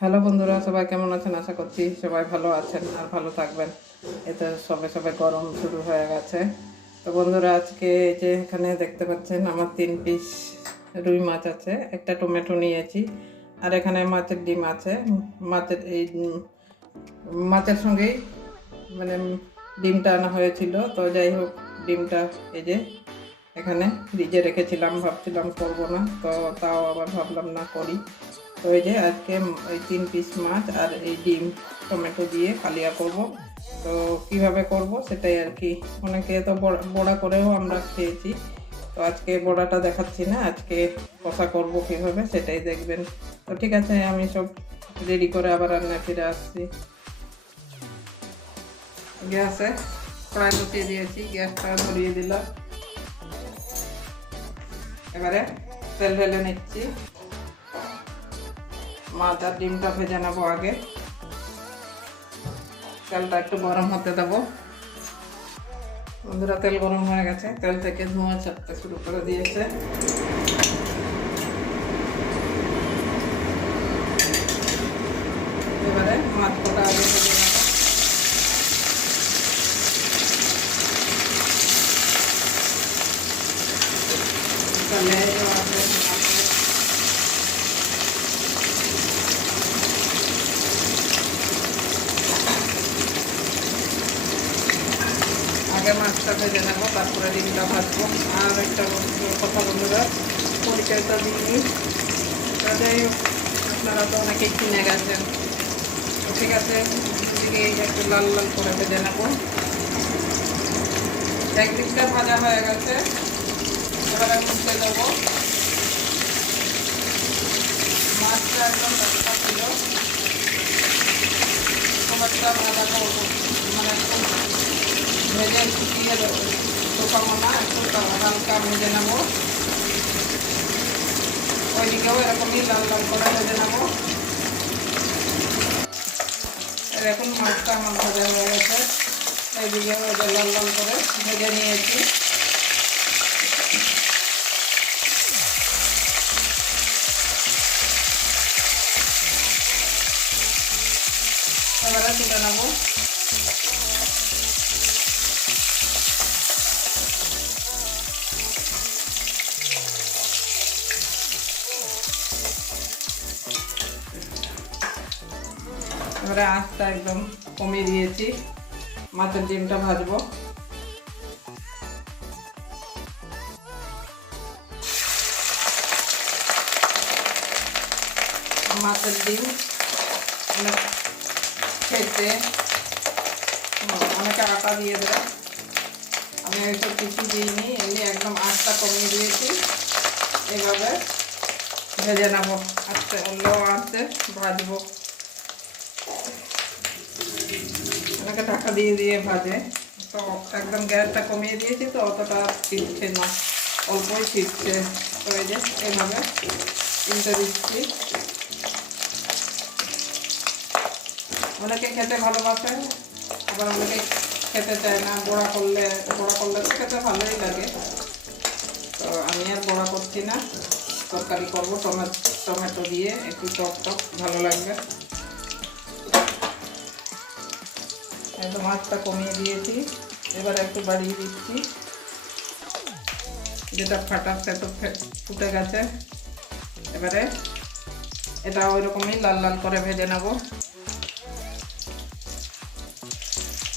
Hello বন্ধুরা, সবাই কেমন আছেন? আশা করছি সবাই ভালো আছেন আর ভালো থাকবেন। এতে সবে সবে গরম শুরু হয়ে গেছে। তো বন্ধুরা, আজকে এই যে এখানে দেখতে পাচ্ছেন, আমার তিন পিস রুই মাছ আছে। একটা টমেটো নিয়েছি আর এখানে মাছের ডিম আছে। মাছের এই, মাছের সঙ্গেই মানে ডিমটা আনা হয়েছিল। তো যাই হোক, ডিমটা এই যে এখানে ফ্রিজে রেখেছিলাম। ভাবছিলাম করব না, তো তাও আবার ভাবলাম না করি। এই যে আজকে ওই তিন পিস মাছ আর এই ডিম টমেটো দিয়ে কালিয়া করব। তো কীভাবে করব সেটাই আর কি। অনেকে তো বড়া- বড়া করেও আমরা খেয়েছি। তো আজকে বড়াটা দেখাচ্ছি না, আজকে কষা করব কীভাবে সেটাই দেখবেন। তো ঠিক আছে, আমি সব রেডি করে আবার রান্না ফিরে আসছি। গ্যাসে কড়াই বসিয়ে দিয়েছি, গ্যাসটা ধরিয়ে দিলাম। এবারে তেল ঢেলে নিচ্ছি। মাছ আর ডিমটা ভেজে নেব আগে। তেলটা একটু গরম হতে দেবো। বন্ধুরা, তেল গরম হয়ে গেছে। তেল থেকে ধোঁয়া ছাড়তে শুরু করে দিয়েছে। এবারে মাছ আগে তাহলে আছে আগে মাছটা ভেজে নেব তারপরে ডিমটা ভাজবো। আর একটা কথা বন্ধুরা পরিচয়টা দিইনি। যাই হোক, আপনারা তো অনেকেই কিনে গেছেন। ঠিক আছে দিকে একটু লাল লাল করে ভেজে নেব। একদিকটা ভাজা হয়ে গেছে। এবারে মুছে দেবো। মাছটা একদম টাটকা ছিল। টমেটোটা ভাজা করব ভেজে শুকিয়ে শুকাবো না একটু হালকা ভেজে নেব ওইদিকেও এরকমই লাল লাল করে ভেজে নেব এরকম মাছটা আমার ভাজা হয়ে গেছে এইদিকেও লাল লাল করে ভেজে নিয়েছি এবারে আঁচটা একদম কমিয়ে দিয়েছি। মাছের ডিমটা ভাজবো। মাছের ডিম অনেক খেতে অনেকে আটা দিয়ে দেয় আমি এইসব কিছু দিইনি, এমনি একদম আঁচটা কমিয়ে দিয়েছি। এভাবে ভেজে নেব। আস্তে লো আঁচে ভাজবো। অনেকে ঢাকা দিয়ে দিয়ে ভাজে। তো একদম গ্যাসটা কমিয়ে দিয়েছি, তো অতটা ফিরছে না। অল্পই ফিরছে তো এই যে এইভাবে কিনতে দিচ্ছি। অনেকে খেতে ভালোবাসে, আবার অনেকে খেতে চায় না। বড়া করলে বড়া করলে তো খেতে ভালোই লাগে। তো আমি আর বড়া করছি না। তরকারি করব, টমেটো টমেটো দিয়ে একটু টক টক, ভালো লাগবে। একদম মাছটা কমিয়ে দিয়েছি। এবারে একটু বাড়িয়ে দিচ্ছি। যেটা ফাটা ফে- ফুটে গেছে। এবারে এটা ওই রকমই লাল লাল করে ভেজে নেব।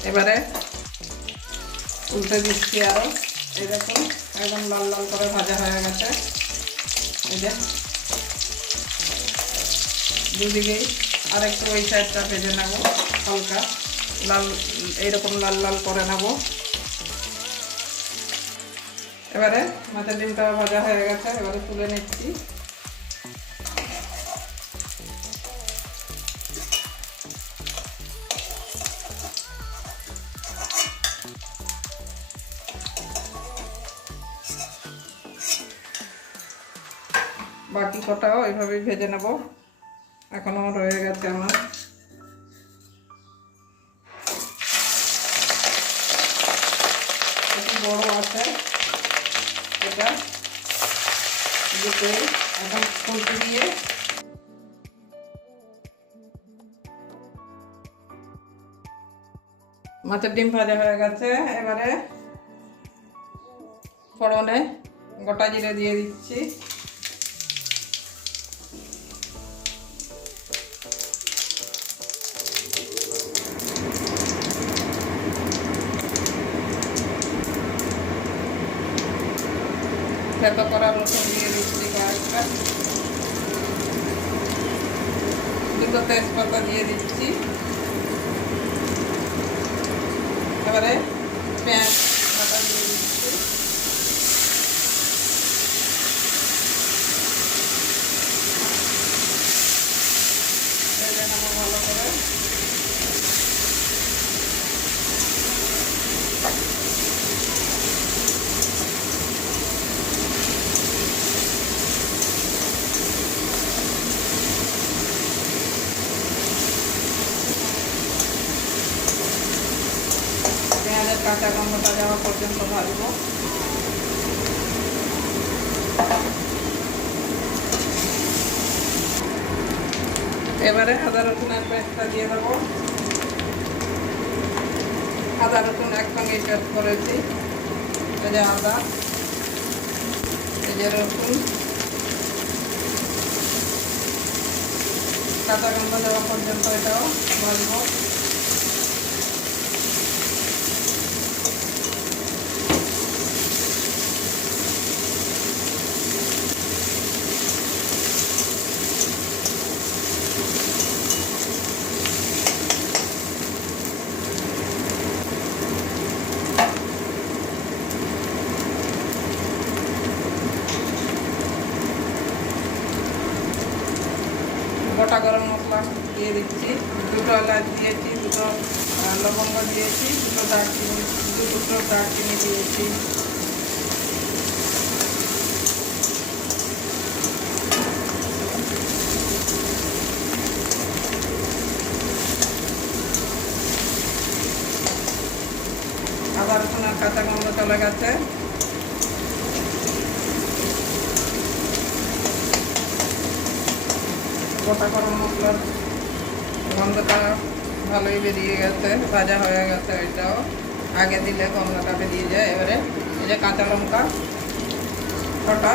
এবারে উল্টে দিচ্ছি আরও এরকম একদম লাল লাল করে ভাজা হয়ে গেছে। এই যে দুদিকেই আর একটু ওই সাইডটা ভেজে নেব হালকা। লাল, এইরকম লাল লাল করে নেব। এবারে মাছের ডিমটা ভাজা হয়ে গেছে, এবারে তুলে নিচ্ছি। বাকি কটাও এইভাবেই ভেজে নেব। এখনও রয়ে গেছে আমার। এখন মাছের ডিম ভাজা হয়ে গেছে। এবারে ফোড়নে গোটা জিরে দিয়ে দিচ্ছি। Vai procurar দুটো তেজপাতা দিয়ে দিচ্ছি। এবারে পেঁয়াজ বাটা দিয়ে দিচ্ছি ভেজে নেব ভালো করে পেঁয়াজের কাঁচা গন্ধটা যাওয়া পর্যন্ত ভাজবো। এবারে আদা রসুনের পেস্টটা দিয়ে দেবো। আদা রসুন একসঙ্গে পেস্ট করেছি। এই যে আদা, এই যে রসুন। কাঁচা গন্ধ দেওয়া পর্যন্ত এটাও ভাজবো। গোটা গরম মশলা দিয়ে দিচ্ছি। দুটো এলাচ দিয়েছি, দুটো লবঙ্গ দিয়েছি, দুটো দারচিনি দুটো দারচিনি দিয়েছি আবার রসুনের কাঁচা গন্ধ চলে গেছে গোটা গরম মশলার গন্ধটা ভালোই বেরিয়ে গেছে, ভাজা হয়ে গেছে এটাও। আগে দিলে গন্ধটা বেরিয়ে যায়, এবারে এই যে কাঁচা লঙ্কা কটা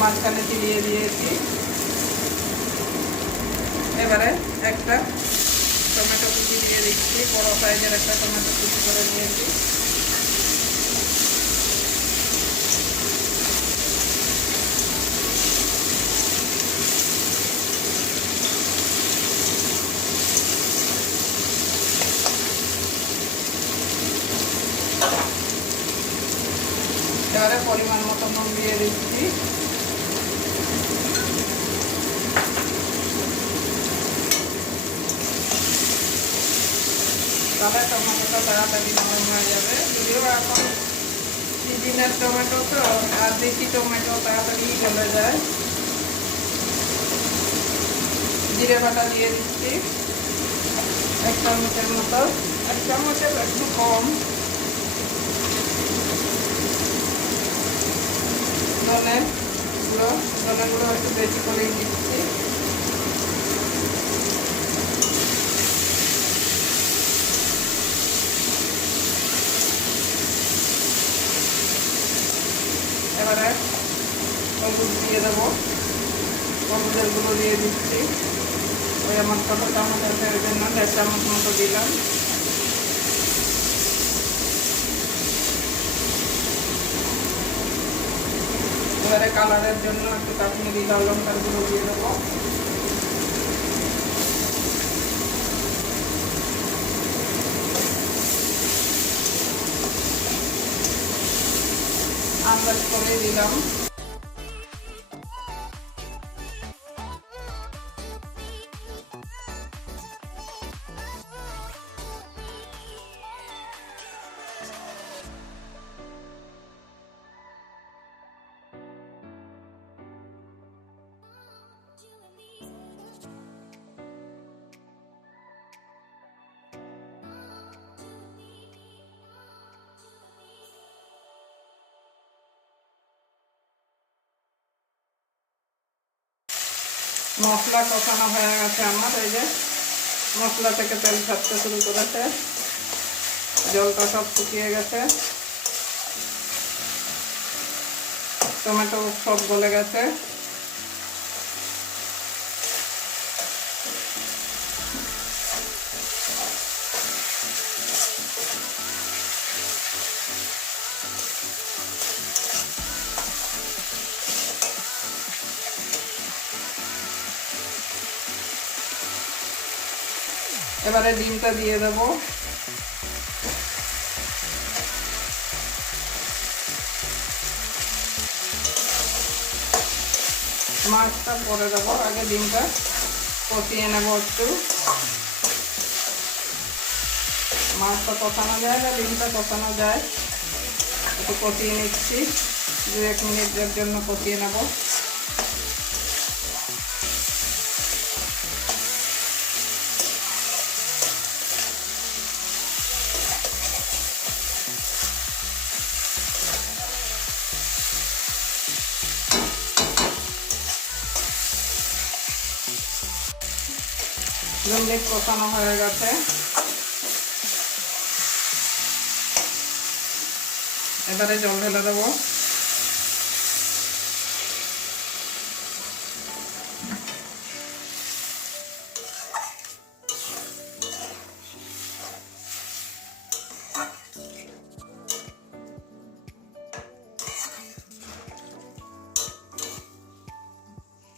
মাঝখানে চিরিয়ে দিয়েছি। এবারে একটা টমেটো কুচি দিয়ে দিচ্ছি, বড় সাইজের একটা টমেটো কুচি করে নিয়েছি এবারে পরিমাণ মতো নুন দিয়ে দিচ্ছি তাহলে টমেটোটা তাড়াতাড়ি নরম হয়ে যাবে। যদিও এখন সিজনের টমেটো তো, আর দেশি টমেটো তাড়াতাড়ি গলে যায়। জিরে বাটা দিয়ে দিচ্ছি। এক চামচের মতো। এক চামচের একটু কম। ধনে গুঁড়ো ধনে গুঁড়ো একটু বেশি করেই দিচ্ছি। এবারে হলুদ দিয়ে দেবো। গুঁড়ো দিয়ে দিচ্ছি। ওই আমার কত চামচ আছে, ওই দেড় চামচ মতো দিলাম। এবারে কালারের জন্য একটু কাশ্মীরি লাল লঙ্কার গুঁড়ো দিয়ে দেবো। আন্দাজ করে দিলাম মশলা কষানো হয়ে গেছে আমার, এই যে মশলা থেকে তেল ছাড়তে শুরু করেছে। জলটা সব শুকিয়ে গেছে। টমেটো সব গলে গেছে। এবারে ডিমটা দিয়ে দেবো। মাছটা পরে দেবো, আগে ডিমটা কষিয়ে নেব একটু। মাছটা কষানো যায় না, ডিমটা কষানো যায়। একটু কষিয়ে নিচ্ছি দু এক মিনিটের জন্য কষিয়ে নেব। জলদি কষানো হয়ে গেছে। এবারে জল ঢেলে দেবো।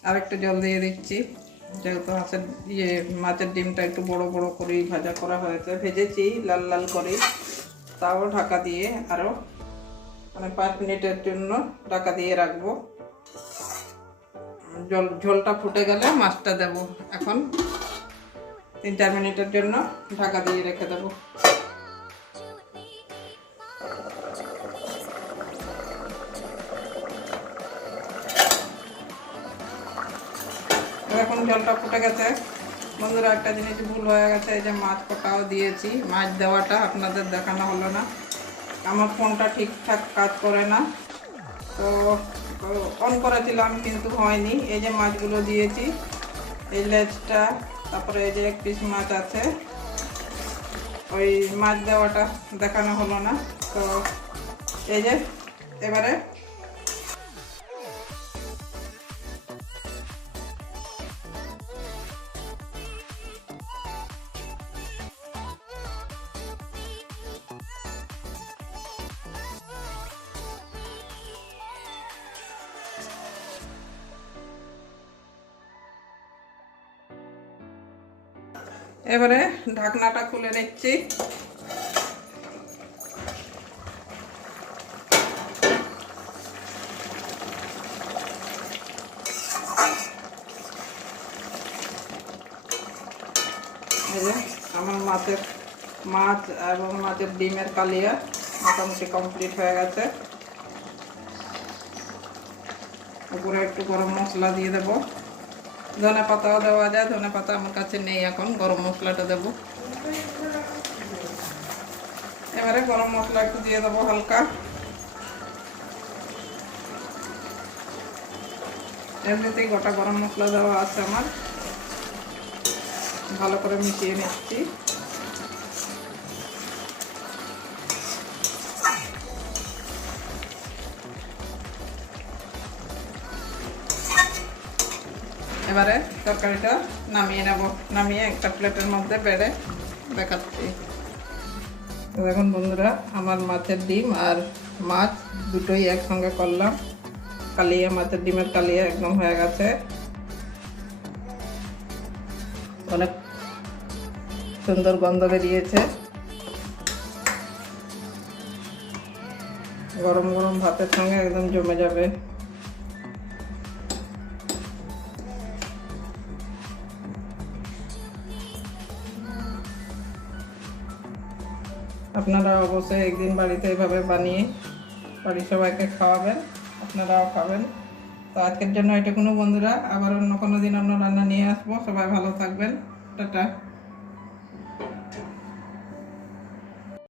আর জল দিয়ে দিচ্ছি। যেহেতু হাঁসের ইয়ে মাছের ডিমটা একটু বড় বড় করেই ভাজা করা হয়েছে। ভেজেছি, লাল লাল করে। তাও ঢাকা দিয়ে আরও মানে পাঁচ মিনিটের জন্য ঢাকা দিয়ে রাখব। জল, ঝোলটা ফুটে গেলে মাছটা দেব। এখন তিন চার মিনিটের জন্য ঢাকা দিয়ে রেখে দেবো। এখন জলটা ফুটে গেছে। বন্ধুরা, একটা জিনিস ভুল হয়ে গেছে, এই যে মাছ কটাও দিয়েছি। মাছ দেওয়াটা আপনাদের দেখানো হলো না। আমার ফোনটা ঠিকঠাক কাজ করে না। তো অন করেছিলাম, কিন্তু হয়নি। এই যে মাছগুলো দিয়েছি, এই লেজটা, তারপরে এই যে এক পিস মাছ আছে। ওই মাছ দেওয়াটা দেখানো হলো না। তো, এই যে, এবারে এবারে ঢাকনাটা খুলে নিচ্ছি। আমার মাছের মাছ এবং মাছের ডিমের কালিয়া মোটামুটি কমপ্লিট হয়ে গেছে। উপরে একটু গরম মশলা দিয়ে দেবো। ধনে পাতাও দেওয়া যায়, ধনে পাতা আমার কাছে নেই এখন, গরম মশলাটা দেবো। এবারে গরম মশলা একটু দিয়ে দেবো হালকা। এমনিতেই গোটা গরম মশলা দেওয়া আছে আমার। ভালো করে মিশিয়ে নিচ্ছি। এবারে তরকারিটা নামিয়ে নেব। নামিয়ে একটা প্লেটের মধ্যে বেড়ে দেখাচ্ছি। তো দেখুন বন্ধুরা, আমার মাছের ডিম আর মাছ দুটোই একসঙ্গে করলাম। কালিয়া মাছের ডিমের কালিয়া একদম হয়ে গেছে। অনেক সুন্দর গন্ধ বেরিয়েছে। গরম গরম ভাতের সঙ্গে একদম জমে যাবে। আপনারা অবশ্যই একদিন বাড়িতে এভাবে বানিয়ে বাড়ির সবাইকে খাওয়াবেন, আপনারাও খাবেন। তো আজকের জন্য এটা কোনো বন্ধুরা, আবার অন্য কোনো দিন অন্য রান্না নিয়ে আসব। সবাই ভালো থাকবেন। টাটা।